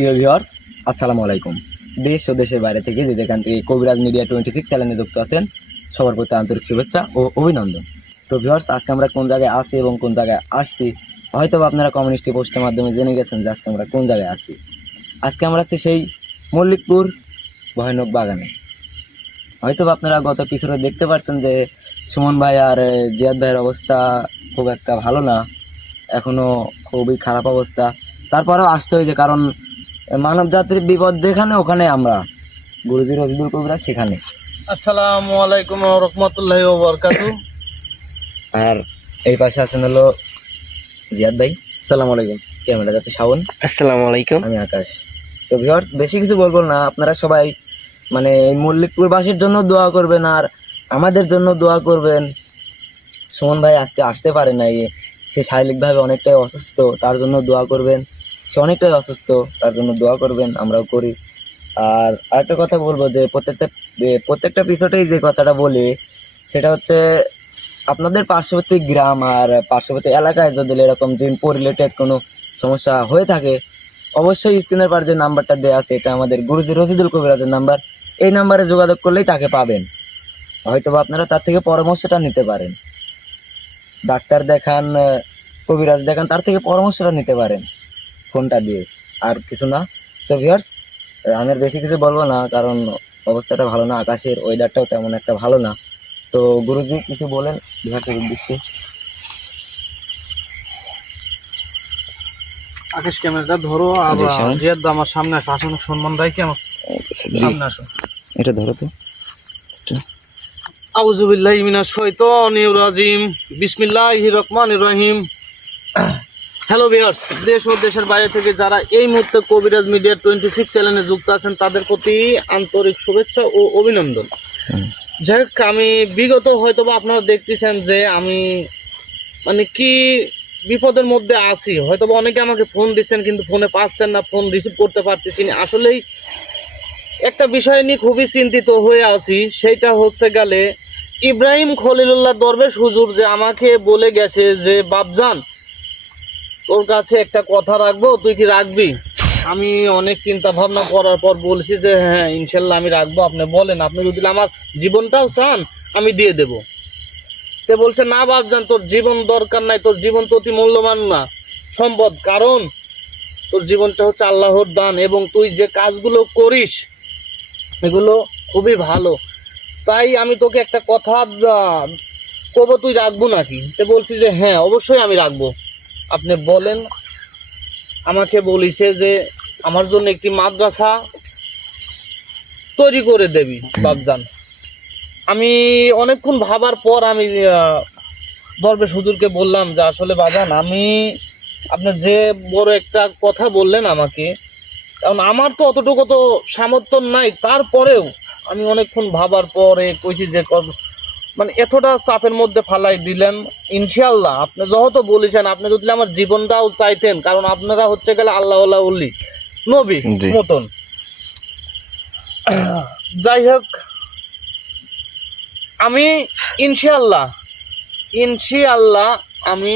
প্রিয় ভিউয়ার্স, আসসালামু আলাইকুম। দেশ ও দেশের বাইরে থেকে যে যেখান থেকে কবিরাজ মিডিয়া 26 চ্যানেলে যুক্ত আছেন, সবার প্রতি আন্তরিক শুভেচ্ছা ও অভিনন্দন। তো ভিউয়ার্স, আজকে আমরা কোন জায়গায় আছি এবং কোন জায়গায় আসছি হয়তো আপনারা কমিউনিটি পোস্টের মাধ্যমে জেনে গেছেন যে আজকে আমরা কোন জায়গায় আছি। আজকে আমরা আছি সেই মল্লিকপুর ভয়ানক বাগানে। হয়তো আপনারা গত এপিসোডে দেখতে পাচ্ছেন যে সুমন ভাই আর জিয়াদ ভাইয়ের অবস্থা খুব একটা ভালো না, এখনো খুবই খারাপ অবস্থা। তারপরেও আসতে হয়েছে, কারণ মানব জাতির বিপদ যেখানে ওখানে আমরা গুরুজি রশিদুল কবিরাজ সেখানে। আসসালামু আলাইকুম ওয়া রাহমাতুল্লাহি ওয়া বারাকাতুহু। আর এই পাশে আছেন হলো জিয়াদ ভাই। আসসালামু আলাইকুম। ক্যামেরা যাচ্ছে শাওন। আসসালামু আলাইকুম। আমি আকাশ। তো ভিউয়ার্স, বেশি কিছু বলবো না, আপনারা সবাই মানে এই মল্লিকপুরবাসীর জন্য দোয়া করবেন আর আমাদের জন্য দোয়া করবেন। সুমন ভাই আজকে আসতে পারে নাই, সে শারীরিকভাবে অনেকটাই অসুস্থ, তার জন্য দোয়া করবেন। সে অনেকটাই অসুস্থ, তার জন্য দোয়া করবেন, আমরাও করি। আর আরেকটা কথা বলবো যে প্রত্যেকটা এপিসোডেই যে কথাটা বলি সেটা হচ্ছে আপনাদের পার্শ্ববর্তী গ্রাম আর পার্শ্ববর্তী এলাকায় যদি এরকম জিন রিলেটেড কোনো সমস্যা হয়ে থাকে, অবশ্যই স্ক্রিনের পার যে নাম্বারটা দেওয়া আছে এটা আমাদের গুরুজি রশিদুল কবিরাজের নাম্বার। এই নাম্বারে যোগাযোগ করলেই তাকে পাবেন। হয়তো বা আপনারা তার থেকে পরামর্শটা নিতে পারেন। ডাক্তার দেখান, কবিরাজ দেখান, তার থেকে পরামর্শটা নিতে পারেন ফোনটা দিয়ে, আর কিছু না। তো ভিউয়ার্স, আমি আর বেশি কিছু বলবো না, কারণ অবস্থাটা ভালো না, আকাশের ওয়েদারটাও তেমন একটা ভালো না। তো গুরুজি কিছু বলেন ভিউয়ার্সের উদ্দেশ্যে। আকাশ ক্যামেরাটা ধরো, আর জি, শাওন। জিয়াদ আমার সামনে আসো, আসুন সম্মান রাখি আমার সামনে আসো। এটা ধরো তো। আউযু বিল্লাহি মিনাশ শাইতানির রাজিম, বিসমিল্লাহির রহমানির রহিম। হ্যালো ভিউয়ার্স, দেশ ও দেশের বাইরে থেকে যারা এই মুহূর্তে কবিরাজ মিডিয়া 26 চ্যানেলে যুক্ত আছেন তাদের প্রতি আন্তরিক শুভেচ্ছা ও অভিনন্দন। যাই হোক, আমি বিগত হয়তো বা আপনারা দেখতেছেন যে আমি মানে কি বিপদের মধ্যে আছি। হয়তো বা অনেকে আমাকে ফোন দিচ্ছেন কিন্তু ফোনে পাচ্ছেন না, ফোন রিসিভ করতে পারতেছি না। আসলেই একটা বিষয় নিয়ে খুবই চিন্তিত হয়ে আছি। সেইটা হচ্ছে গেলে ইব্রাহিম খলিলুল্লাহ দরবেশ হুজুর যে আমাকে বলে গেছে যে বাপজান তোর কাছে একটা কথা রাখবো, তুই কি রাখবি? আমি অনেক চিন্তা ভাবনা করার পর বলছি যে হ্যাঁ ইনশাল্লাহ আমি রাখবো। আপনি বলেন, আপনি যদি আমার জীবনটাও চান আমি দিয়ে দেব। সে বলছে না বাপজান, তোর জীবন দরকার নাই, তোর জীবন তো অতি মূল্যবান না সম্পদ, কারণ তোর জীবনটা হচ্ছে আল্লাহর দান এবং তুই যে কাজগুলো করিস এগুলো খুবই ভালো। তাই আমি তোকে একটা কথা কব, তুই রাখবো নাকি? সে বলছি যে হ্যাঁ অবশ্যই আমি রাখবো, আপনি বলেন। আমাকে বলিছে যে আমার জন্য একটি মাদ্রাসা তৈরি করে দেবি বাপজান। আমি অনেকক্ষণ ভাবার পর আমি দরবেশ হুজুরকে বললাম যে আসলে বাজান, আমি আপনি যে বড় একটা কথা বললেন আমাকে, কারণ আমার তো অতটুকু তো সামর্থ্য নাই, তারপরেও আমি অনেকক্ষণ ভাবার পরে কইছি যে মানে এতটা চাপের মধ্যে ফালাই দিলেন। ইনশাআল্লাহ আপনি যেহেতু বলেছেন, আপনি যদি আমার জীবনটাও চাইতেন, কারণ আপনারা হচ্ছে গেলে আল্লাহ উল্লি নবী মতন। যাই হোক, আমি ইনশাআল্লাহ আমি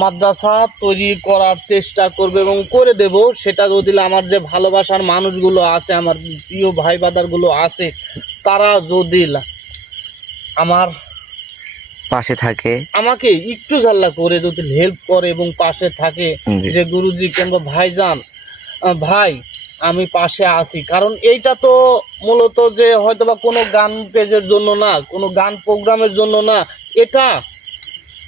মাদ্রাসা তৈরি করার চেষ্টা করবো এবং করে দেব। সেটা যদি আমার যে ভালোবাসার মানুষগুলো আছে, আমার প্রিয় ভাই বাদারগুলো আছে, তারা যদি আমার পাশে থাকে, আমাকে একটু জাল্লা করে যদি হেল্প করে এবং পাশে থাকে, যে গুরুজি কিংবা ভাইজান ভাই আমি পাশে আছি। কারণ এইটা তো মূলত যে হয়তো বা কোনো গান পেজের জন্য না, কোনো গান প্রোগ্রামের জন্য না,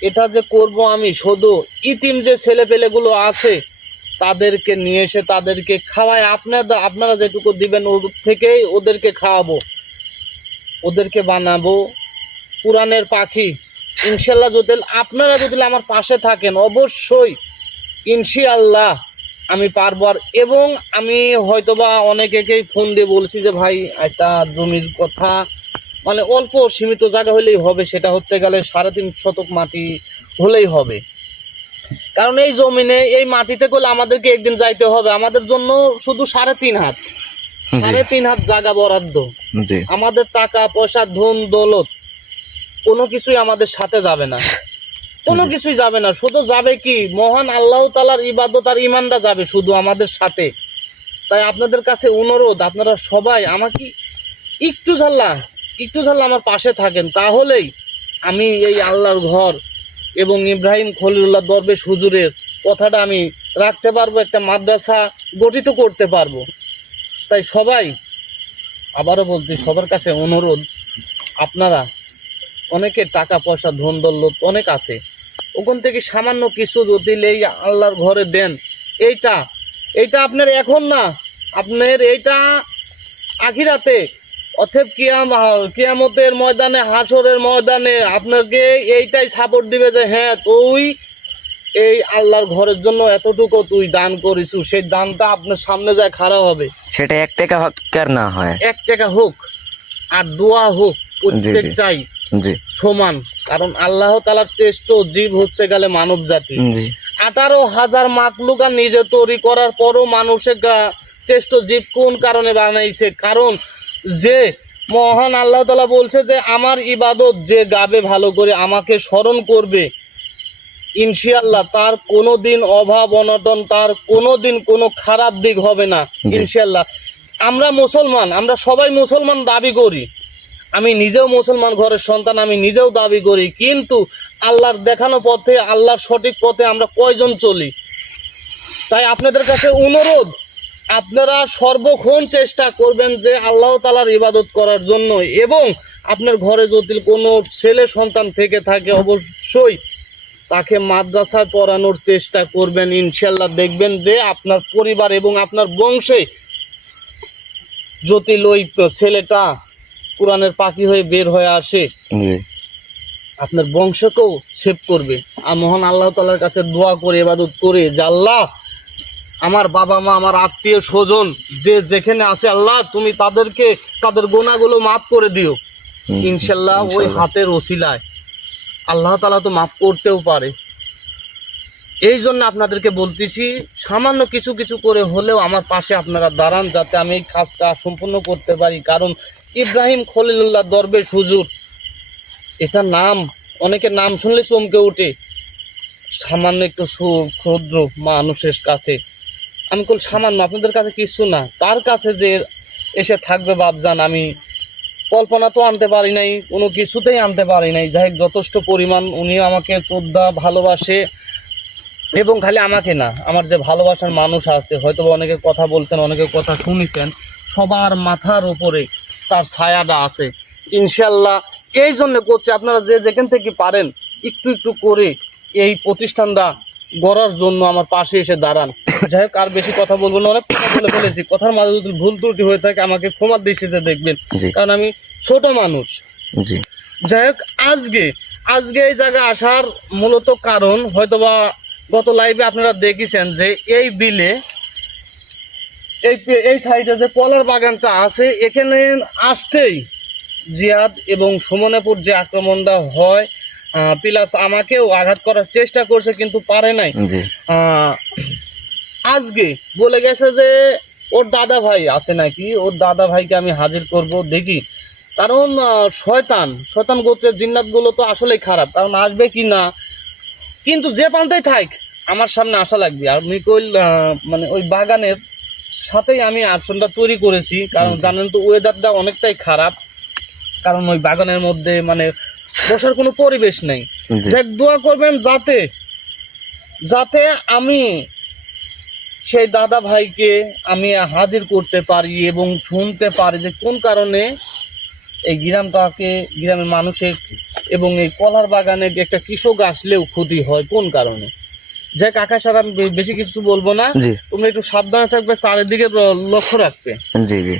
এটা যে করব আমি শুধু ইতিম যে ছেলেপেলেগুলো আছে তাদেরকে নিয়ে এসে তাদেরকে খাওয়ায়। আপনারা যেটুকু দিবেন ওর থেকেই ওদেরকে খাওয়াবো, ওদেরকে বানাবো কোরআনের পাখি। ইনশাল্লাহ যদি আপনারা যদি আমার পাশে থাকেন, অবশ্যই ইনশাআল্লাহ আমি পারবো। আর এবং আমি হয়তোবা অনেকেই ফোন দিয়ে বলছি যে ভাই একটা জমির কথা, মানে অল্প সীমিত জায়গা হলেই হবে, সেটা হচ্ছে গেলে 3.5 শতক মাটি হলেই হবে। কারণ এই জমিনে এই মাটিতে করলে আমাদেরকে একদিন যাইতে হবে, আমাদের জন্য শুধু 3.5 হাত 3.5 হাত জায়গা বরাদ্দ। আমাদের টাকা পয়সা ধন দৌলত কোনো কিছুই আমাদের সাথে যাবে না। কোনো কিছুই যাবে না, শুধু যাবে কি মহান আল্লাহ তাআলার ইবাদত আর ঈমানটা যাবে শুধু আমাদের সাথে। তাই আপনাদের কাছে অনুরোধ, আপনারা সবাই আমাকে একটু ঝাল্লা আমার পাশে থাকেন, তাহলেই আমি এই আল্লাহর ঘর এবং ইব্রাহিম খলিলুল্লাহ দরবেশ হুজুরের কথাটা আমি রাখতে পারবো, একটা মাদ্রাসা গঠিত করতে পারবো। তাই সবাই, আবারও বলছি, সবার কাছে অনুরোধ, আপনারা অনেকে টাকা পয়সা ধন দৌলত অনেক আছে, ওখান থেকে সামান্য কিছু যদি এই আল্লাহর ঘরে দেন, এইটা আপনার এখন না, আপনার এইটা আখিরাতে অতএব কিয়ামতের ময়দানে, হাসরের ময়দানে আপনাকে এইটাই সাপোর্ট দিবে যে হ্যাঁ তুই এই আল্লাহর ঘরের জন্য এতটুকু তুই দান করিস, সেই দানটা আপনার সামনে যায় খাড়া হবে। সেটা 1 টাকা হোক আর না হয়, 1 টাকা হোক আর দোয়া হোক, প্রত্যেকটাই জি সমান। কারণ আল্লাহ তাআলার শ্রেষ্ঠ জীব হচ্ছে গেলে মানব জাতি। জি 18,000 মাখলুক আর নিজে তৈরি করার পরও মানুষের শ্রেষ্ঠ জীব কোন কারণে বানাইছে? কারণ যে মহান আল্লাহ তাআলা বলছে যে আমার ইবাদত যে গাবে ভালো করে, আমাকে স্মরণ করবে, ইনশাআল্লাহ তার কোনোদিন অভাব অনটন, তার কোনোদিন কোনো খারাপ দিক হবে না ইনশাআল্লাহ। আমরা মুসলমান, আমরা সবাই মুসলমান দাবি করি, আমি নিজেও মুসলমান ঘরের সন্তান, আমি নিজেও দাবি করি, কিন্তু আল্লাহর দেখানো পথে, আল্লাহর সঠিক পথে আমরা কয়জন চলি? তাই আপনাদের কাছে অনুরোধ, আপনারা সর্বক্ষণ চেষ্টা করবেন যে আল্লাহ তাআলার ইবাদত করার জন্য, এবং আপনার ঘরে যদি কোনো ছেলে সন্তান থেকে থাকে অবশ্যই তাকে মাদ্রাসায় পড়ানোর চেষ্টা করবেন। ইনশাআল্লাহ দেখবেন যে আপনার পরিবার এবং আপনার বংশে যদি ওই ছেলেটা কোরআনের পাখি হয়ে বের হয়ে আসে, জি আপনার বংশকেও সেভ করবে। আর মহান আল্লাহ তাআলার কাছে দোয়া করে, ইবাদত করে যে আল্লাহ আমার বাবা মা, আমার আত্মীয় স্বজন যে যেখানে আছে, আল্লাহ তুমি তাদেরকে তাদের গুনাহগুলো মাফ করে দিও। ইনশাআল্লাহ ওই হাতের ওসিলায় আল্লাহ তাআলা তো মাফ করতেও পারে। এই জন্য আপনাদেরকে বলতেছি, সামান্য কিছু কিছু করে হলেও আমার পাশে আপনারা দাঁড়ান, যাতে আমি এই কাজটা সম্পূর্ণ করতে পারি। কারণ ইব্রাহিম খলিলুল্লাহ দরবেশ হুজুর, এটা নাম, অনেকের নাম শুনলে চমকে ওঠে, সামান্য একটু ক্ষুদ্র মানুষের কাছে, আমি বল সামান্য, আপনাদের কাছে কিছু না, তার কাছে যে এসে থাকবে বাপজান, আমি কল্পনা তো আনতে পারি নাই, কোনো কিছুতেই আনতে পারি নাই। যাই হোক, যথেষ্ট পরিমাণ উনি আমাকে শ্রদ্ধা, ভালোবাসে, এবং খালি আমাকে না, আমার যে ভালোবাসার মানুষ আছে, হয়তো অনেকে কথা বলছেন, অনেকে কথা শুনেছেন, সবার মাথার উপরে তার ছায়াটা আছে ইনশাআল্লাহ। এই জন্য করছি, আপনারা যে যেখান থেকে পারেন একটু একটু করে এই প্রতিষ্ঠানটা গড়ার জন্য আমার পাশে এসে দাঁড়ান। যাই হোক, আর বেশি কথা বলবো না, অনেক কথা বলে ফেলেছি, কথার মাঝে যদি ভুল ত্রুটি হয়ে থাকে আমাকে ক্ষমার দৃষ্টিতে দেখবেন, কারণ আমি ছোট মানুষ। জি যাই হোক, আজকে এই জায়গায় আসার মূলত কারণ, হয়তোবা গত লাইভে আপনারা দেখেছেন যে এই বিলে, এই সাইডে যে কলার বাগানটা আছে, এখানে আসতেই জিয়াদ এবং সুমনেপুর যে আক্রমণটা হয়, প্লাস আমাকেও আঘাত করার চেষ্টা করছে কিন্তু পারে নাই। আজকে বলে গেছে যে ওর দাদা ভাই আছে নাকি, ওর দাদা ভাইকে আমি হাজির করব, দেখি। কারণ শয়তান গোত্রের জিন্নাতগুলো তো আসলেই খারাপ, কারণ আসবে কি না, কিন্তু যে পান্তাই থাক আমার সামনে আসা লাগবে। আমি কইল মানে ওই বাগানের সাথেই আমি আসনটা তৈরি করেছি, কারণ জানেন তো ওয়েদারটা অনেকটাই খারাপ, কারণ ওই বাগানের মধ্যে মানে বসার কোনো পরিবেশ নেই। যাক, দোয়া করবেন যাতে আমি সেই দাদা ভাইকে আমি হাজির করতে পারি এবং শুনতে পারি যে কোন কারণে এই গ্রামের মানুষের এবং এই কলার বাগানে একটা কৃষক আসলেও ক্ষতি হয়, কোন কারণে। যাক আকাশ, আর আমি বেশি কিছু বলবো না, তুমি একটু সাবধানে থাকবে, চারিদিকে লক্ষ্য রাখবে। জি জি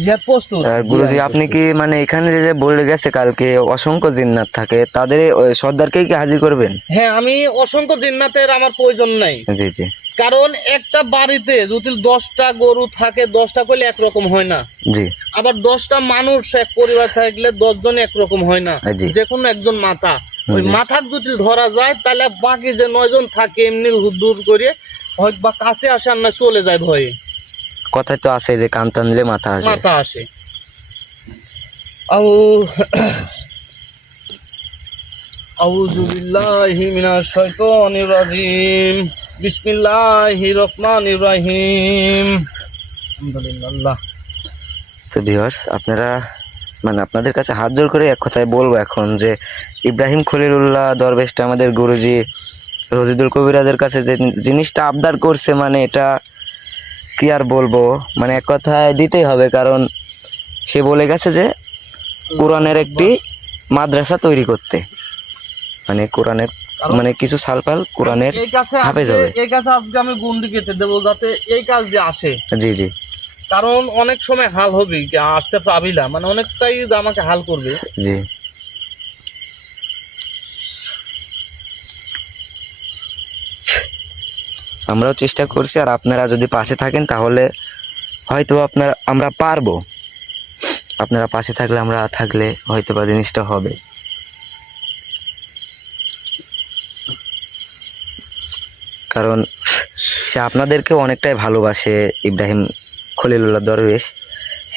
জিয়াদ প্রস্তুত? গুরুজি, আপনি কি মানে এখানে যে বলে গেছে কালকে অসংখ্য জিন্নাত থাকে, তাদের সর্দারকেই কি হাজির করবেন? হ্যাঁ, আমি অসংখ্য জিন্নাতের আমার প্রয়োজন নাই। জি জি কারণ একটা বাড়িতে যদি 10টা গরু থাকে, 10টা করলে একরকম হয় না। জি আবার 10টা মানুষ এক পরিবার থাকলে 10 জন একরকম হয় না। যে কোনো একজন মাথা, ওই মাথার যদি ধরা যায়, তাহলে বাকি যে 9 জন থাকে এমনি দূর করে হয়তো বা কাছে আসে, আর না চলে যায় ভয়ে। কথায় তো আছে যে কান টানলে মাথা আসে। আউযু বিল্লাহি মিনাশ শাইতানির রাজিম বিসমিল্লাহির রহমানির রহিম আলহামদুলিল্লাহ। তো ভিউয়ার্স, আপনারা মানে আপনাদের কাছে হাত জোর করে এক কথায় বলবো এখন যে ইব্রাহিম খলিলুল্লাহ দরবেশটা আমাদের গুরুজি রজিদুল কবিরাজের কাছে যে জিনিসটা আবদার করছে, মানে এটা কি আর বলবো, মানে এক কথায় দিতেই হবে। কারণ সে বলে গেছে যে কোরআনের একটি মাদ্রাসা তৈরি করতে, মানে কোরআনের মানে কিছু সালপাল কোরআনের এই কাছে হাফেজ আজকে হবে। এই কাছে আজকে আমি গুন্ডি কেটে দেবো যাতে এই কাজ যে আসে, জি জি কারণ অনেক সময় হাল হবে কি আসতে পাবি না, মানে অনেকটাই আমাকে হাল করবে। জি। আমরাও চেষ্টা করছি, আর আপনারা যদি পাশে থাকেন তাহলে হয়তো আমরা পারবো। আপনারা পাশে থাকলে, আমরা থাকলে হয়তো বা জিনিসটা হবে। কারণ সে আপনাদেরকেও অনেকটাই ভালোবাসে, ইব্রাহিম খলিলুল্লাহ দরবেশ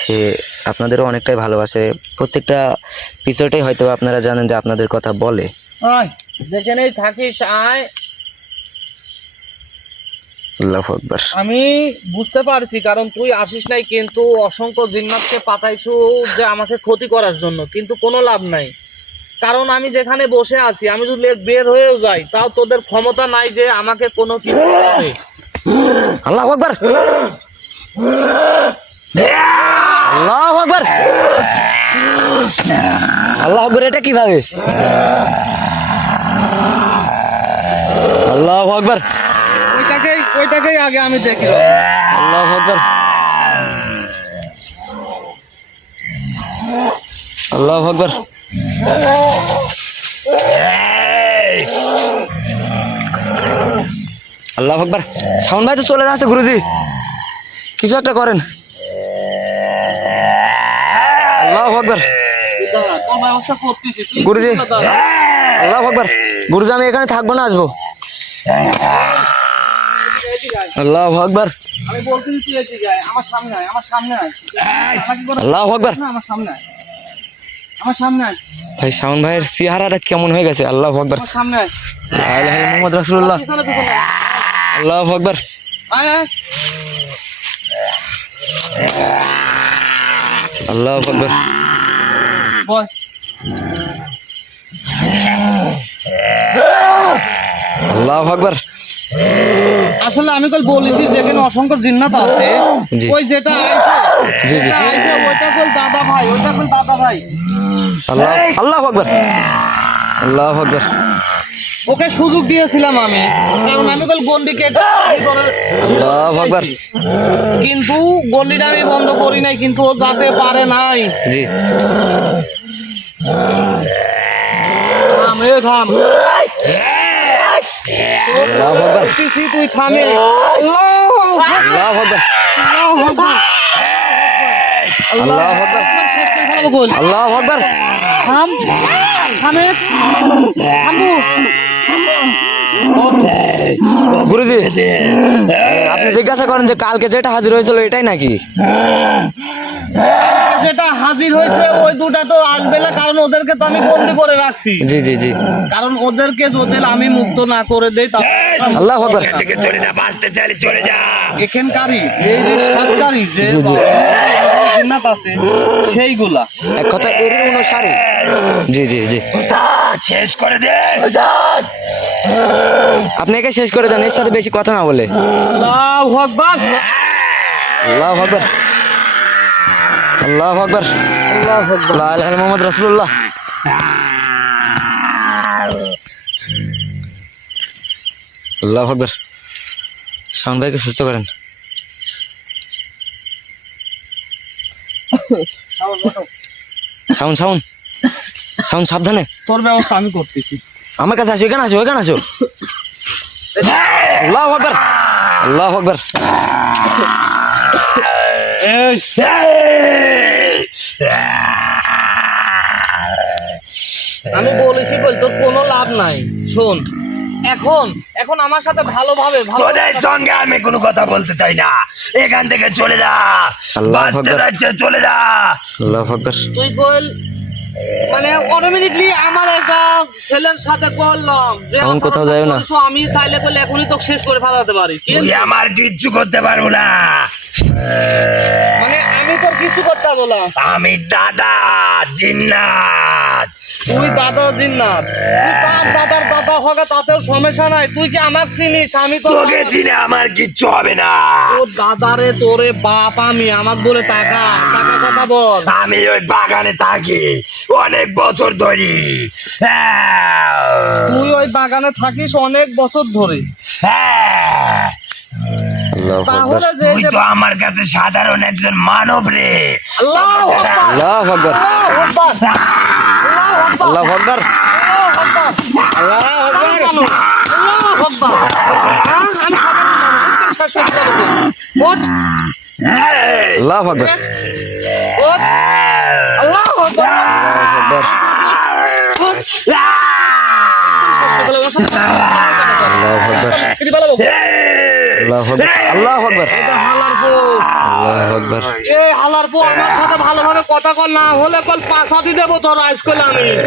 সে আপনাদেরও অনেকটাই ভালোবাসে। প্রত্যেকটা বিষয়টাই হয়তো আপনারা জানেন যে আপনাদের কথা বলে। আয় যেখানেই থাকিস আয়। আল্লাহু আকবার। আমি বুঝতে পারছি কারণ তুই আসিস নাই, কিন্তু অসংখ্য জিন্নাতকে পাঠাইছু যে আমাকে ক্ষতি করার জন্য, কিন্তু কোনো লাভ নাই। কারণ আমি যেখানে বসে আছি, আমি যদি বের হয়েও যাই তাও তোদের ক্ষমতা নাই যে আমাকে কোনো কিছু করে। আল্লাহু আকবার। আল্লাহু আকবার। আল্লাহু আকবার। এটা কিভাবে? আল্লাহু আকবার। ওইটাকেই আগে আমি দেখি। আল্লাহু আকবার। আল্লাহু আকবার। আল্লাহু আকবার। শাওন ভাই তো চলে যাচ্ছে গুরুজি, কিছু একটা করেন। আল্লাহু আকবার। গুরুজি আল্লাহু আকবার। গুরুজি আমি এখানে থাকবো না, আসবো। আল্লাহু আকবার। আমি বলতেছি তুই এদিকে আয়, আমার সামনে আয়, আমার সামনে আয়। আল্লাহু আকবার। আমার সামনে আয়, আমার সামনে আয়, ভাই শাওন ভাইয়ের চেহারাটা কেমন হয়ে গেছে। আল্লাহু আকবার। আমার সামনে আয়। লা ইলাহা ইল্লাল্লাহ মুহাম্মদ রাসূলুল্লাহ। পিছনে পিছনে আয়। আল্লাহু আকবার। আয় আয়। আল্লাহু আকবার। বয়। আল্লাহু আকবার। আসলে আমি কল বলেছি যেখানে অসংখ্য জিন্নাত আছে, জি। ওই যেটা আইছে জি, জি। যেটা আইছে ওইটা কল দাদা ভাই, ওইটা কল দাদা ভাই। আল্লাহু আকবার। আল্লাহু আকবার। ওকে সুযোগ দিয়েছিলাম আমি, কারণ আমি কল গন্ডিকে আল্লাহু আকবার। কিন্তু গন্ডিটা আমি বন্ধ করি নাই, কিন্তু ও যাতে পারে নাই। জি। থাম রে থাম। আল্লাহু আকবার। বলতেছি তুই থামে। আল্লাহু আকবার। আল্লাহু আকবার। আল্লাহু আকবার। শেষ করে ফেলাবো গোল। আল্লাহু আকবার। থাম থামে থামবো। গুরুজি আপনি জিজ্ঞাসা করেন যে কালকে যেটা হাজির হয়েছিল এটাই নাকি? কালকে যেটা হাজির হয়েছে ওই দুটা তো আসবে না, কারণ ওদেরকে তো আমি বন্দি করে রাখছি। জি জি জি। কারণ ওদেরকে যদি আমি মুক্ত না করে দেই তা আল্লাহু আকবার। এখানকারই এই যে সরকারি যে জি, জি। জিন্নাত আছে সেইগুলা এক কথা এর অনুসারে। জি জি জি। শেষ করে দে। আপনি একে শেষ করে দেন, এর সাথে বেশি কথা না বলে। আল্লাহু আকবার। আল্লাহু আকবার। আল্লাহু আকবার। আল্লাহু আকবার। লা ইলাহা ইল্লাল্লাহ মুহাম্মদ রাসূলুল্লাহ। আল্লাহু আকবার। শাওন ভাইকে সুস্থ করেন। শাওন শাওন শাওন সাবধানে। তোর ব্যবস্থা আমি করতেছি। আমার কাছে আসো, এখানে আসো, এখানে আসো। আল্লাহু আকবার। আল্লাহু আকবার। আমি বলেছি বল তোর কোনো লাভ নাই। শোন এখন এখন আমার সাথে ভালোভাবে তোদের সঙ্গে আমি কোনো কথা বলতে চাই না, এখান থেকে চলে যা। আল্লাহু বাঁচতে আকবার। যাচ্ছে, চলে যা। আল্লাহু আকবার। তুই কইল মানে অটোমেটিকলি আমার একটা ছেলের সাথে করলাম যে এখন কোথাও যাবে না? আমি চাইলে করলে এখনই তো শেষ করে ফেলাতে পারি তুই আমার কিচ্ছু করতে পারবো না। মানে আমি তোর কিছু করতে পারবো না। আমি দাদা জিন্নাত। তুই দাদা জিন্নাত, তুই তার দাদার দাদা হবে তাতেও সমস্যা নাই। তুই কি আমার চিনিস? আমি তো তোকে চিনে আমার কিচ্ছু হবে না। তোর দাদারে তোরে বাপ আমি, আমাক বলে টাকা টাকা কথা বল। আমি ওই বাগানে থাকি অনেক বছর ধরে। তুই ওই বাগানে থাকিস অনেক বছর ধরে, হ্যাঁ, আল্লাহু আকবার, তাহলে যে তুই তো আমার কাছে সাধারণ একজন মানব রে। আল্লাহু আকবার, আল্লাহু আকবার, আল্লাহু আকবার, আল্লাহু আকবার, আল্লাহু আকবার, আল্লাহু আকবার। আমি সাধারণ মানুষ, শেষ করে দেবো। ওঠ, আল্লাহু আকবার, ওঠ, আল্লাহু আকবার। আল্লাহু আকবার, আল্লাহু আকবার, এটি বলো, আল্লাহু আকবার, আল্লাহু আকবার, এটা হালার পো। আল্লাহু আকবার। এই হালার পো আমার সাথে ভালোভাবে কথা কর, না হলে কল পাশাতি দেবো তোর আজকাল আমি।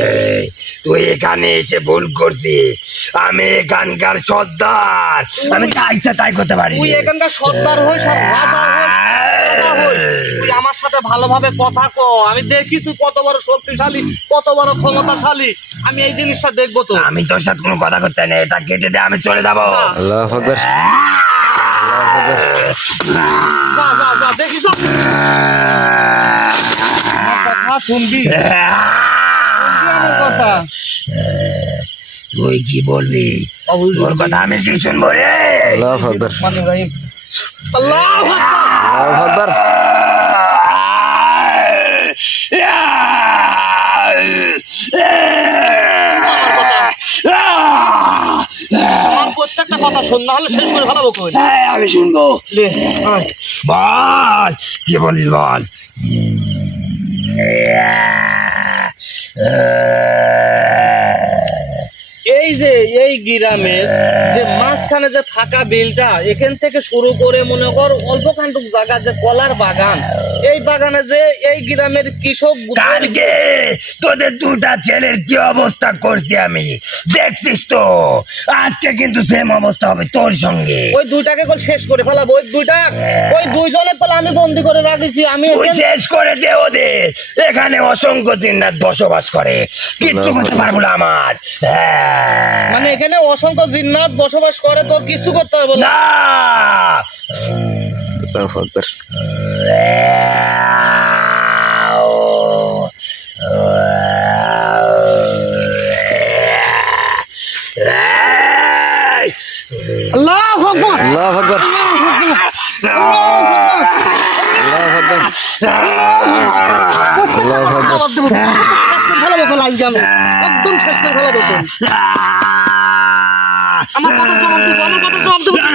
তুই এখানে এসে ভুল করছিস। আমি এখানকার সর্দার, আমি যা ইচ্ছা তাই করতে পারি। তুই এখানকার সর্দার হইস আর রাজা হইস, রাজা হইস। তুই আমার সাথে ভালোভাবে কথা ক, আমি দেখি তুই কত বড় শক্তিশালী, কত বড় ক্ষমতাশালী। আমি এই জিনিসটা দেখবো তো। আমি তোর সাথে কোনো কথা করতে নেই, এটা কেটে দে, আমি চলে যাবো। আল্লাহু আকবার, আল্লাহু আকবার। যা যা যা, দেখি যা। আমার কথা শুনবি, শুনবি আমার কথা। তুই কি বলবি? তোর কথা আমি কি শুনবো রে? আল্লাহু আকবার, মানে ভাই, আল্লাহু আকবার। আল্লাহু আকবার। আমার প্রত্যেকটা কথা শোন, না হলে শেষ করে ফেলাবো কই। হ্যাঁ, আমি শুনবো। লে, আয়। বল, কি বলিস বল। এই যে এই গ্রামের যে মাঝখানে যে ফাঁকা বিলটা, এখান থেকে শুরু করে মনে কর অল্প খান্ডুক জায়গা যে কলার বাগান, এই বাগানে যে এই গ্রামের কৃষক কালকে তোদের দুটা ছেলের কি অবস্থা করছি আমি দেখছিস তো। আজকে কিন্তু সেম অবস্থা হবে তোর সঙ্গে। ওই দুইটাকে কল শেষ করে ফেলাবো। ওই দুইটা, ওই দুইজনের কল আমি বন্দি করে রাখিছি। আমি তুই এখানে- শেষ করে দে ওদের। এখানে অসংখ্য জিন্নাত বসবাস করে, কিচ্ছু করতে পারবো না আমার। হ্যাঁ। মানে এখানে অসংখ্য জিন্নাত বসবাস করে, তোর কিছু করতে হবে না। না। আল্লাহু আকবার, এই! আল্লাহু আকবার, আল্লাহু আকবার, আল্লাহু আকবার, আল্লাহু আকবার। জবাব দেবো। শেষ করে ফেলাবো কল আজকে আমি, একদম শেষ করে ফেলাবো কল। আমার কথা জবাব দেবো, আমার কথা জবাব দেবো। হ্যাঁ?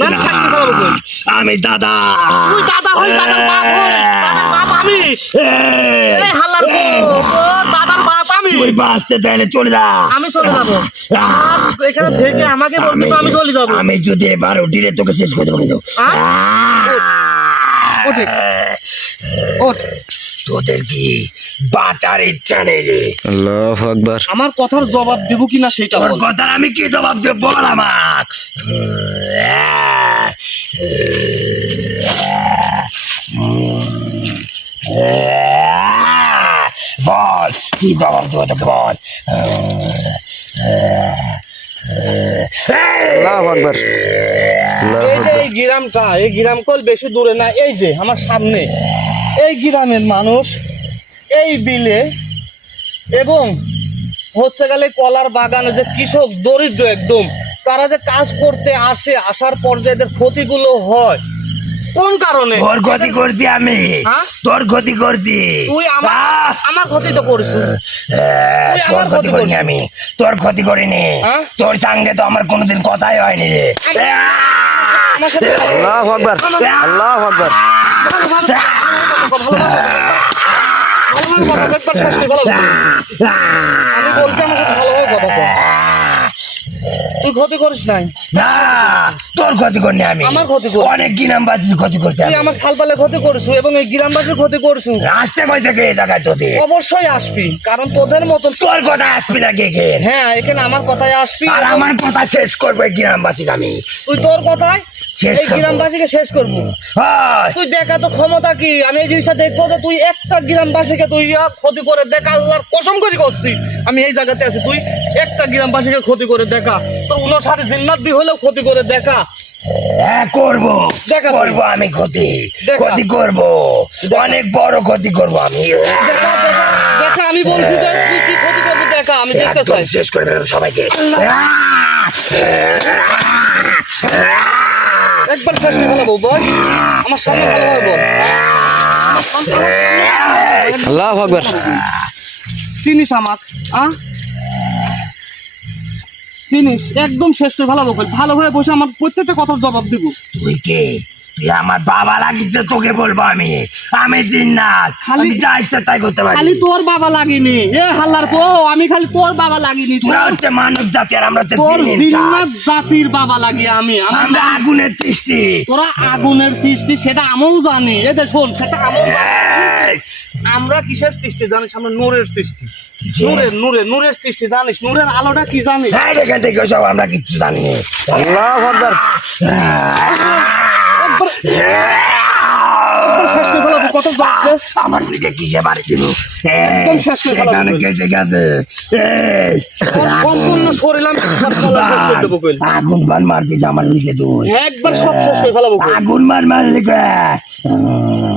না, শেষ করে ফেলাবো কল। আমি দাদা। তুই দাদা হই, দাদার বাপ হই, দাদার বাপ আমি। এই হালার পো, তোর দাদার বাপ আমি। তুই বাঁচতে চাইলে চলে যা। আমি চলে যাবো। আর এখানে থেকে আমাকে বলছিস আমি চলে যাবো। আমি যদি এবার উঠিলে তোকে শেষ করে দেবো কিন্তু। হ্যাঁ? ওঠ, ওঠ। তোদের কি বাঁচার ইচ্ছা নেই রে? আল্লাহু আকবার, আমার কথার জবাব দেবো কিনা সেটা তোর বল। কথার আমি কি জবাব দেব বল আমাক। বল, কি জবাব দেবো তোকে বল। আল্লাহু আকবার, আল্লাহু এই যে আকবার। এই গ্রামটা, এই গ্রাম কল বেশি দূরে না, এই যে আমার সামনে এই গ্রামের মানুষ এই বিলে এবং হচ্ছে গেলে কলার বাগানে যে কৃষক দরিদ্র একদম, তারা যে কাজ করতে আসে, আসার পর যে এদের ক্ষতিগুলো হয় কোন কারণে? তোর ক্ষতি করছি আমি, হ্যাঁ? তোর ক্ষতি করছি। তুই আমার ক্ষতি তো করিস। তুই তোর আমার ক্ষতি ক্ষতি করিনি করছিস। আমি, তোর ক্ষতি করিনি। হ্যাঁ? তোর সঙ্গে তো আমার কোনোদিন কথাই হয়নি রে। আমার সাথে আল্লাহু আকবার, আল্লাহু আকবার। ভালোভাবে কথা বল, একবার শেষ করে ফেলাবো। আমি বলছি আমার সাথে ভালোভাবে কথা বল। তুই ক্ষতি করিস নাই, না তোর ক্ষতি করনি আমি, আমার ক্ষতি কর। অনেক গ্রামবাসীর ক্ষতি করছি তুই আমি। আমার সালপালে ক্ষতি করছু এবং এই গ্রামবাসীর ক্ষতি করছু। আসতে কই থেকে এই জায়গায় তোদের? অবশ্যই আসবি, কারণ তোদের মতন। তোর কথা আসবি না কে কে? হ্যাঁ, এখানে আমার কথায় আসবি আর এবং আমার কথা শেষ করবো এই গ্রামবাসীকে আমি। তুই তোর কথায় শেষ এই করবো। গ্রামবাসীকে শেষ করবো। হয়, তুই দেখা তো ক্ষমতা কি, আমি এই জিনিসটা দেখবো যে তুই একটা গ্রামবাসীকে তুই ক্ষতি করে দেখা, আল্লাহর কসম করে করছি আমি এই জায়গাতে আছি, তুই একটা গ্রামবাসীকে ক্ষতি করে দেখা, তোর 59 জিন্নাত দিয়ে হলেও ক্ষতি করে দেখা। হ্যাঁ করবো, দেখা তুই। করবো আমি ক্ষতি, দেখা। ক্ষতি করবো, অনেক বড় ক্ষতি করবো আমি। দেখা দেখা দেখা, আমি বলছি যে তুই কি ক্ষতি করবি দেখা, আমি দেখতে একদম চাই। শেষ করে ফেলবো সবাইকে। একবার শেষ করে ফেলাবো বল, আমার সামনে ভালো হয় বল। আমার সামনে- আল্লাহু আকবার। চিনিস আমাক চিনিস, একদম শেষ করে ফেলাবো বল, ভালোভাবে বসে আমার প্রত্যেকটা কথার জবাব দিব। তুই কে? তুই আমার বাবা লাগিছে, তোকে বলবো আমি। আমি জিন্নাত, খালি- আমি যা ইচ্ছা তাই করতে পারি। খালি তোর বাবা লাগিনি এ হাল্লার পো, আমি খালি তোর বাবা লাগিনি, তোরা হচ্ছে মানব জাতি আর আমরা হচ্ছে তোর জিন ইনসান। জিন্নাত জাতির বাবা লাগি আমি। আমরা আগুনের সৃষ্টি। তোরা আগুনের সৃষ্টি সেটা আমিও জানি, এদের শোন সেটা আমিও জানি। এই, আমরা কিসের সৃষ্টি জানিস? আমরা নূরের সৃষ্টি, নূরের সৃষ্টি জানিস? নূরের আলোটা কি জানিস? এই দেখে দেখে সব আমরা কিচ্ছু জানি না। আল্লাহু আকবার। একবার শেষ করে ফেলাবো, কত জবাব দে। আমার নিজে কিসে বাড়ি দিল? একদম শেষ করে ফেলাবো। এখানে কেটে গেছে। এই, তোর সম্পূর্ণ শরীর আমি সব ফেলা শেষ করে দেবো কইল। আগুন বান মারতিস আমার নিজে তুই। একবার সব শেষ করে ফেলাবো কইল। আগুন মান মারলি কে?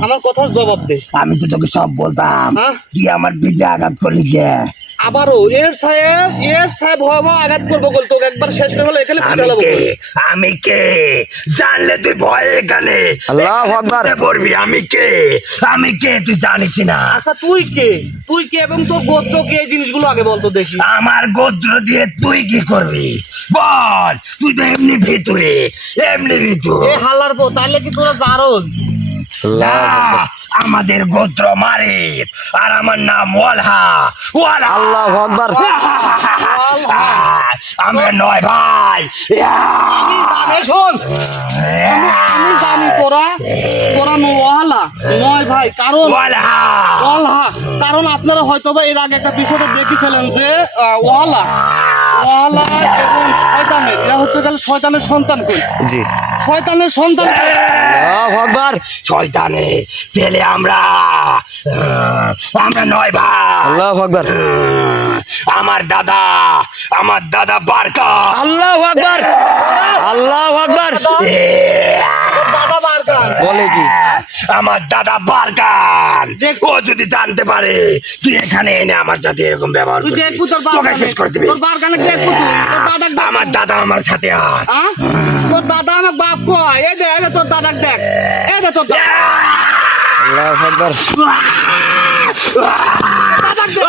আমার কথার জবাব দে। আমি তো তোকে সব বলতাম, হ্যাঁ? তুই আমার পিঠে আঘাত করলি কে? আবারও এর সাহেব ভয়াবহ আঘাত করবো বল, তোকে একবার শেষ করে ফেলা, এখানে আমি ফেলাবো কে? কইল। আমি কে? জানলে তুই ভয় এখানে আল্লাহু আকবার। পড়বি। আমি কে? আমি কে তুই জানিস না? আচ্ছা তুই কে এবং তোর গোত্র কে, এই জিনিসগুলো আগে বলতো দেখি। আমার গোত্র দিয়ে তুই কি করবি বল? তুই তো এমনি ভিতরে, এমনি ভিতর। এ হাল্লার পো, তাহলে কি তোরা জারদ? না, আমাদের গোত্র মারে আর আমার নাম ওয়ালহা। ওয়ালহা। আল্লাহু আকবার। আমরা 9 ভাই। আমি জানি, শোন আমি জানি তোরা ওয়ালা নয় ভাই, কারণ ওয়ালহা। ওয়ালা, কারণ আপনারা হয়তো বা এর আগে একটা বিষয়টা দেখেছিলেন যে ওয়ালা এবং শয়তানের, এরা হচ্ছে গেল শয়তানের সন্তান কই, জি। শয়তানের সন্তান। আল্লাহু আকবার। শয়তানে ছেলে আমরা। আমরা 9 ভাই। আল্লাহু আকবার। আমার দাদা বারকা। আল্লাহু আকবার। আল্লাহু আকবার। দাদা বারকান বলে কি? আমার দাদা বারকান। ও যদি জানতে পারে তুই এখানে এনে আমার সাথে এরকম ব্যবহার তুই করবি, দেখবো তোর তোকে শেষ করে দিবি। তোর বারকানে দেখবো তুই, তোর দাদাক দেখ। আমার দাদা আমার সাথে আয়। তোর দাদা আমার বাপ কয়, এই দে তোর দাদাক দেখ, এই দে তোর দাদা। আল্লাহু আকবার। দাদাক দেখ,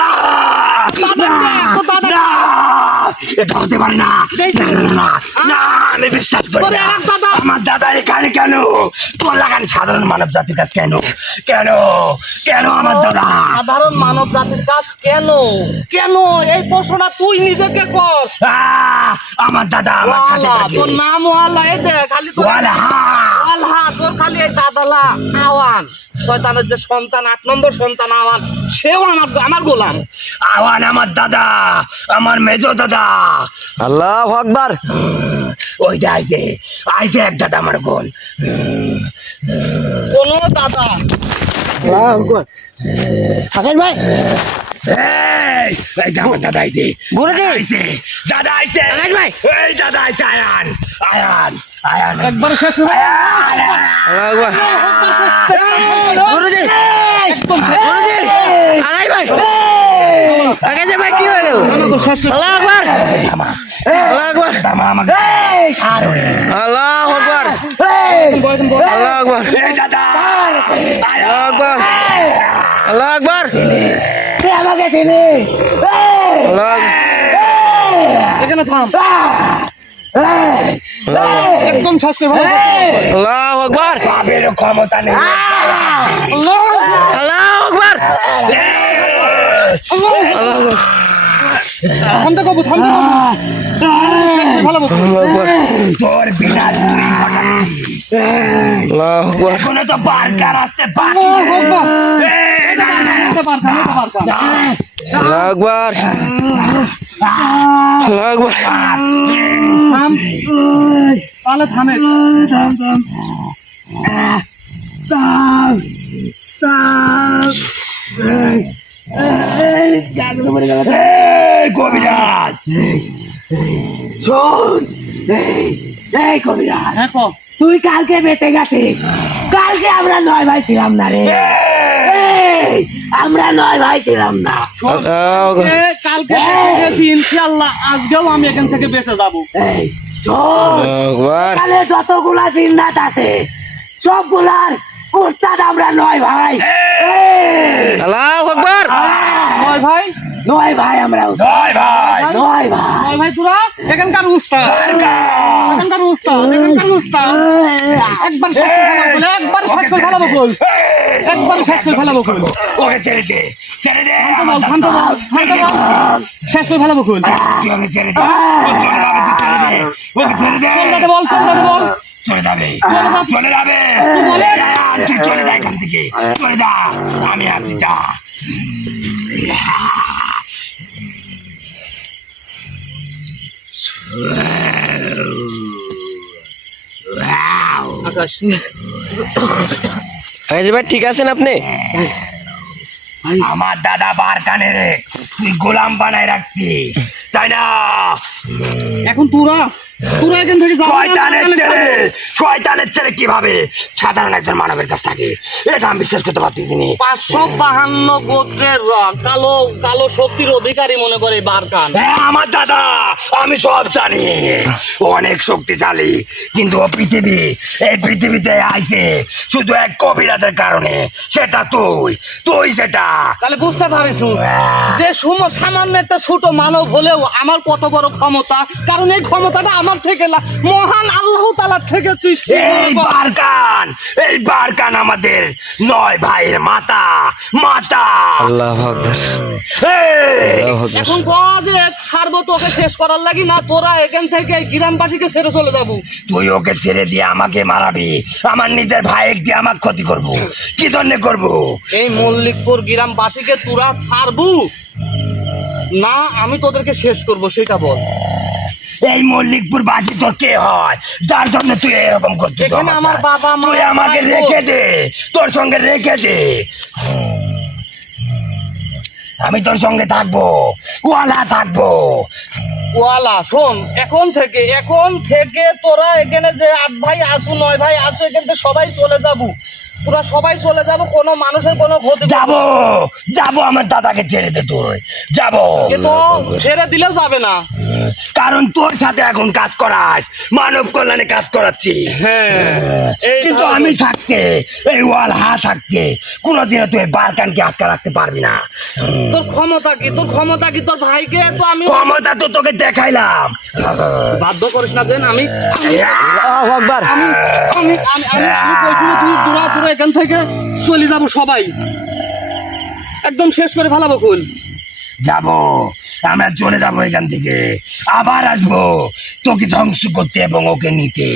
দাদাক দেখ, তোর দাদাক না, দেখ। এটা হতে পারে না। দেখছি। না, না, না, আমি বিশ্বাস করি তোর না। এক দাদা। আমার দাদা এখানে কেন? তোর লাগান সাধারণ মানব জাতির কাছে কেন? কেন? কেন আমার দাদা? সাধারণ মানব জাতির কাজ কেন এই প্রশ্নটা তুই নিজেকে কর। আমার দাদা আমার সাথে ওয়ালা, থাকে। তোর নাম ওয়ালা, এই দে খালি তোর ওয়ালহা। ওয়ালহা, তোর খালি এই দাদালা আওয়ান, শয়তানের যে সন্তান 8 নম্বর সন্তান আওয়ান, সেও আমার গোলাম। আওয়ান আমার দাদা, আমার মেজো দাদা। আল্লাহু আকবার। ওই যে আইছে এক দাদা আমার বোন। কোন দাদা? আকাশ ভাই, এই যে আমার দাদা আইছে। গুরুজি। আইছে দাদা আইছে। আকাশ ভাই। এই দাদা আইছে। আয়ান একবার শেষ করে আল্লাহু আকবার। গুরুজি। একদম শেষ। গুরুজি। আকাশ ভাই। আকাশ ভাই কি হলো? আমাকে শেষ করে আল্লাহু আকবার। আল্লাহু আকবার। আমাকে আল্লাহু আকবার। আল্লাহু আকবার। এই দাদা আল্লাহু আকবার। আল্লাহু আকবার। আমাকে চিনি। আল্লাহু আকবার। এখানে থাম, একদম শেষ করে ফেলো। আল্লাহু আকবার। বাপের ক্ষমতা নেই। আল্লাহু আকবার। আল্লাহু আকবার। থামতে কবু থামতে কবু ফেলাবো তোর বিনা তুই ঘটাচ্ছি। আল্লাহু আকবার এখনো তো বারকার আসতে বাকি। এই না, না, না, আল্লাহু আকবার আল্লাহু আকবার থাম তাহলে থামে এই কবিরাজ, শোন, এই কবিরাজ, হ্যাঁ কো তুই কালকে বেঁচে গেছিস। কালকে আমরা 9 ভাই ছিলাম না রে। এই, আমরা 9 ভাই ছিলাম না। আল্লাহু আকবার কালকে গেছি ইনশাআল্লাহ আজকেও আমি এখান থেকে বেঁচে যাবো এই, শোন, আল্লাহু আকবার এখানে যতগুলা জিন্নাত আছে সবগুলার উস্তাদ আমরা 9 ভাই। এই, আল্লাহু আকবার নয় ভাই 9 ভাই আমরা উস্তাদ। 9 ভাই, 9 ভাই। নয় ভাই তোরা এখানকার উস্তাদ এখানকার উস্তাদ একবার শেষ করে ফেলাবো বলে একবার শেষ করে ফেলাবো বল একবার শেষ করে ফেলাবো বল ওকে ছেড়ে দে, ছেড়ে দে। শান্ত বল শেষ করে ফেলাবো বল তুই ওকে ছেড়ে দে। ও চলে যাবে, তুই ছেড়ে দে। ওকে ছেড়ে দে। চল যাতে বল চলে যাবে, চলে যাবে। তুই চলে যা এখান থেকে, চলে যা, আমি আছি, যা। আকাশ আকাশ ভাই ঠিক আছেন আপনি? আমার দাদা বারকানে রে তুই গোলাম বানায় রাখছি, তাই না? এখন তোরা এখান থেকে যাবি না, শয়তানের তাহলে ছেলে, খাবো। শয়তানের ছেলে কিভাবে সাধারণ একজন মানবের কাছ থাকে, এটা আমি বিশ্বাস করতে পারতেছি না। 552 গোত্রের কালো কালো শক্তির অধিকারী মনে করে বারকান হ্যাঁ, আমার দাদা, আমি সব জানি। ও অনেক শক্তিশালী, কিন্তু ও এই পৃথিবীতে আইছে শুধু এক কবিরাজের কারণে। সেটা তুই সেটা। তাহলে বুঝতে পারিস যে সামান্য একটা ছোট মানব হলেও আমার কত বড় ক্ষমতা, কারণ এই ক্ষমতাটা আমার থেকে না, মহান আল্লাহ তাআলার থেকে সৃষ্টি। এই বারকান আমাদের 9 ভাইয়ের মাতা। আল্লাহু আকবার এই, আল্লাহু আকবার এখন কাজে ছাড়বো তোকে শেষ করার লাগি না, তোরা এখান থেকে এই গ্রামবাসীকে ছেড়ে চলে যাবো। তুই ওকে ছেড়ে দিয়ে আমাকে মারাবি, আমার নিজের ভাইয়ের দিয়ে আমাকে ক্ষতি করবো, কি ধরনের করবো? এই মল্লিকপুর গ্রামবাসীকে তোরা ছাড়বু না আমি তোদেরকে শেষ করব সেটা বল। এই মল্লিকপুর বাসী তোর কে হয় যার জন্য তুই এরকম করছিস? এখানে আমার বাবা মা তুই আমাকে ভাই রেখে দে, তোর সঙ্গে রেখে দে, আমি তোর সঙ্গে থাকবো, ওয়ালা থাকবো। ওয়ালা শোন, এখন থেকে তোরা এখানে যে 8 ভাই আছো 9 ভাই আছো এখান থেকে সবাই চলে যাবো, তোরা সবাই চলে যাবো, কোনো মানুষের কোনো ক্ষতি যাবো আমার দাদাকে ছেড়ে দে, তুই যাবো। কিন্তু ছেড়ে দিলেও যাবে না, কারণ তোর সাথে এখন কাজ করাস, মানব কল্যাণে কাজ করাচ্ছি। কিন্তু আমি থাকতে, এই ওয়াল থাকতে কোনোদিনও তুই বারকানকে আটকা রাখতে পারবি না। তোর ক্ষমতা কি তোর ভাইকে তো আমি ক্ষমতা তো তোকে দেখাইলাম। বাধ্য করিস না দেন আমি আল্লাহু আকবার আমি আমি আমি আমি আমি বলছি না, তুই তোরা এখান থেকে চলে যাবো, সবাই একদম শেষ করে ফেলাবো কুল। যাবো, আমরা চলে যাবো এখান থেকে, আবার আসবো তোকে ধ্বংস করতে এবং ওকে নিতে।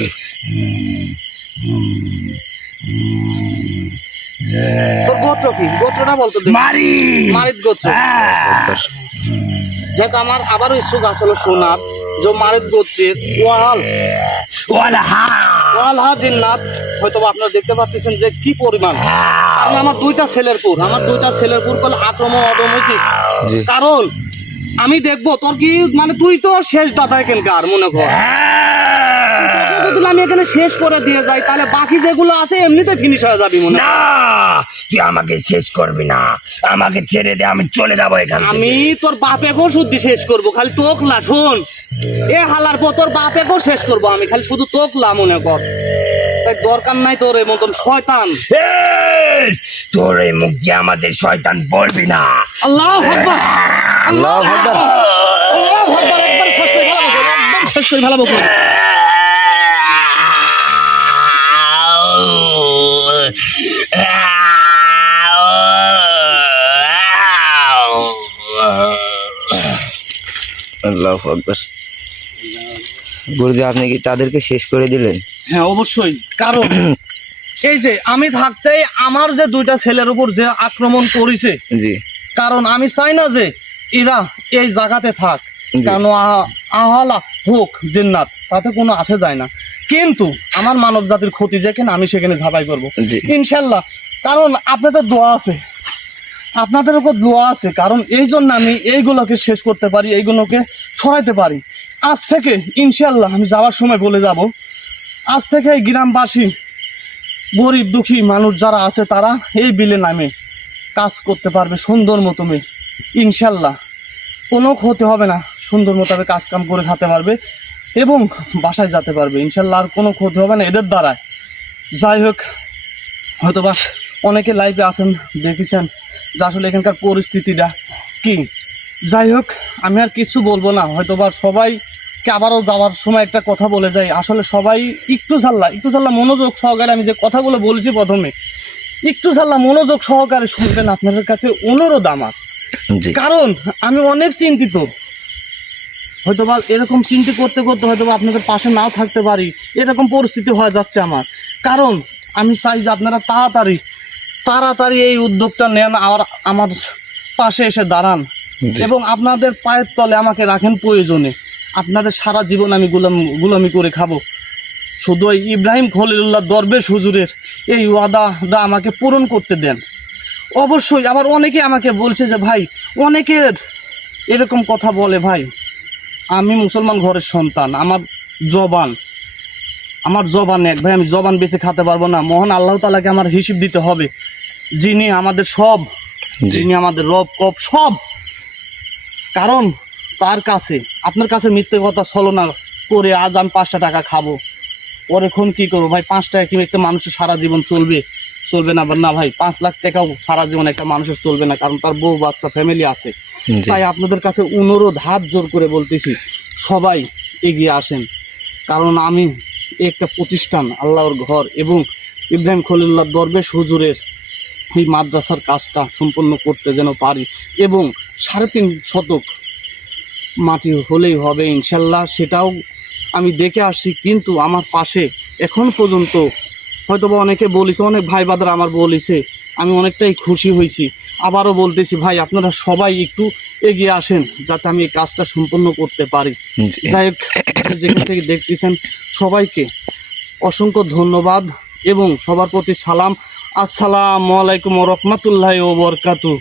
তোর গোত্র কি? গোত্রটা বলতো দেখি। মারিদ গোত্র। হ্যাঁ। যাক আমার আবারও ইচ্ছুক আসলে শোনার যে মারিদ গোত্রের ওয়াল জিন্নাত হয়তো আপনারা দেখতে পাচ্ছেন যে কি পরিমাণ। কারণ আমার 2টা ছেলের পুর কল আক্রমণ অটোমেটিক। কারণ আমি দেখবো তোর কি মানে তুই তো শেষ দাদা এখানকার মনে কর, যদি আমি এখানে শেষ করে দিয়ে যাই তাহলে বাকি যেগুলো আছে এমনিতে ফিনিশ হয়ে যাবি মনে না, তুই আমাকে শেষ করবি না, আমাকে ছেড়ে দে, আমি চলে যাবো এখান থেকে। আমি তোর বাপেকেও শুদ্ধি শেষ করবো, খালি তোকলা শোন এ হালার পর তোর বাপেকেও শেষ করবো আমি, খালি শুধু তোকলা মনে কর, তাই দরকার নাই তোর এই মতন শয়তান। এই, তোর এই মুখ দিয়ে আমাদের শয়তান বলবি না। আল্লাহু আকবার, আল্লাহু আকবার আল্লাহু আকবার, একবার শেষ করে ফেলাবো, একদম শেষ করে ফেলাবো। আল্লাহু আকবার। গুরুজি আপনি কি তাদেরকে শেষ করে দিলেন? হ্যাঁ অবশ্যই, কারণ এই যে আমি থাকতেই আমার যে দুইটা ছেলের উপর যে আক্রমণ করেছে, জি কারণ আমি চাই না যে এরা এই জায়গাতে থাক, জি। কারণ আহলা হোক জিন্নাত তাতে কোনো আসে যায় না, কিন্তু আমার মানব জাতির ক্ষতি যেখানে আমি সেখানে ঝাঁপাই করবো জি। ইনশাল্লাহ। কারণ আপনাদের দোয়া আছে, আপনাদের উপর দোয়া আছে, কারণ এই জন্য আমি এইগুলোকে শেষ করতে পারি, এইগুলোকে সরাইতে পারি। আজ থেকে ইনশাল্লাহ আমি যাওয়ার সময় বলে যাব, আজ থেকে এই গ্রামবাসী গরিব দুঃখী মানুষ যারা আছে তারা এই বিলে নামে কাজ করতে পারবে সুন্দর মতমে ইনশাল্লাহ, কোনো ক্ষতি হবে না, সুন্দর মতো কাজ কাম করে খেতে পারবে এবং বাসায় যেতে পারবে ইনশাল্লাহ, আর কোনো ক্ষতি হবে না এদের দ্বারা। যাই হোক, হয়তোবা অনেকে লাইভে আসেন, দেখেছেন যে আসলে এখানকার পরিস্থিতিটা কি। যাই হোক, আমি আর কিছু বলবো না, হয়তোবা সবাইকে আবারও যাওয়ার সময় একটা কথা বলে যাই, আসলে সবাই একটু ঝাল্লা মনোযোগ সহকারে আমি যে কথাগুলো বলছি প্রথমে, একটু ঝাল্লা মনোযোগ সহকারে শুনবেন, আপনাদের কাছে অনুরোধ আমার। জি কারণ আমি অনেক চিন্তিত, হয়তোবা এরকম চিন্তা করতে করতে হয়তোবা আপনাদের পাশে নাও থাকতে পারি, এরকম পরিস্থিতি হয়ে যাচ্ছে আমার। কারণ আমি চাই যে আপনারা তাড়াতাড়ি এই উদ্যোগটা নেন, আর আমার পাশে এসে দাঁড়ান জি। এবং আপনাদের পায়ের তলে আমাকে রাখেন প্রয়োজনে। আপনাদের সারা জীবন আমি গুলামি করে খাবো, শুধু ওই ইব্রাহিম খলিলুল্লাহ দরবেশ হুজুরের এই ওয়াদাটা আমাকে পূরণ করতে দেন অবশ্যই। আবার অনেকে আমাকে বলছে যে ভাই, অনেকের এরকম কথা বলে, ভাই আমি মুসলমান ঘরের সন্তান, আমার জবান এক, ভাই আমি জবান বেঁচে খেতে পারবো না, মহান আল্লাহ তাআলাকে আমার হিসাব দিতে হবে, যিনি আমাদের সব, জি। যিনি আমাদের রব কব সব। কারণ তার কাছে, আপনার কাছে মিথ্যে কথা ছলনা করে আজ আমি 5টা টাকা খাবো, পরেক্ষণ কি করবো ভাই? 5 টাকা কি একটা মানুষের সারা জীবন চলবে না? না ভাই, 5 লাখ টাকাও সারা জীবন একটা মানুষের চলবে না, কারণ তার বউ বাচ্চা ফ্যামিলি আছে। জি। তাই আপনাদের কাছে অনুরোধ, হাত জোর করে বলতেছি, সবাই এগিয়ে আসেন, কারণ আমি একটা প্রতিষ্ঠান, আল্লাহর ঘর এবং ইব্রাহিম খলিলুল্লাহ দরবেশ হুজুরের এই মাদ্রাসার কাজটা সম্পন্ন করতে যেন পারি, এবং 3.5 শতক মাটি হলেই হবে ইনশাল্লাহ, সেটাও আমি দেখে আসছি। কিন্তু আমার পাশে এখন পর্যন্ত হয়তোবা অনেকে বলেছে, অনেক ভাই বাদার আমার বলেছে, আমি অনেকটাই খুশি হয়েছি। আবারও বলতেছি ভাই, আপনারা সবাই একটু এগিয়ে আসেন যাতে আমি এই কাজটা সম্পন্ন করতে পারি। জি। যাই হোক, যেখান থেকে দেখতেছেন সবাইকে অসংখ্য ধন্যবাদ এবং সবার প্রতি সালাম। আসসালামু আলাইকুম ওয়া রাহমাতুল্লাহি ওয়া বারাকাতুহু।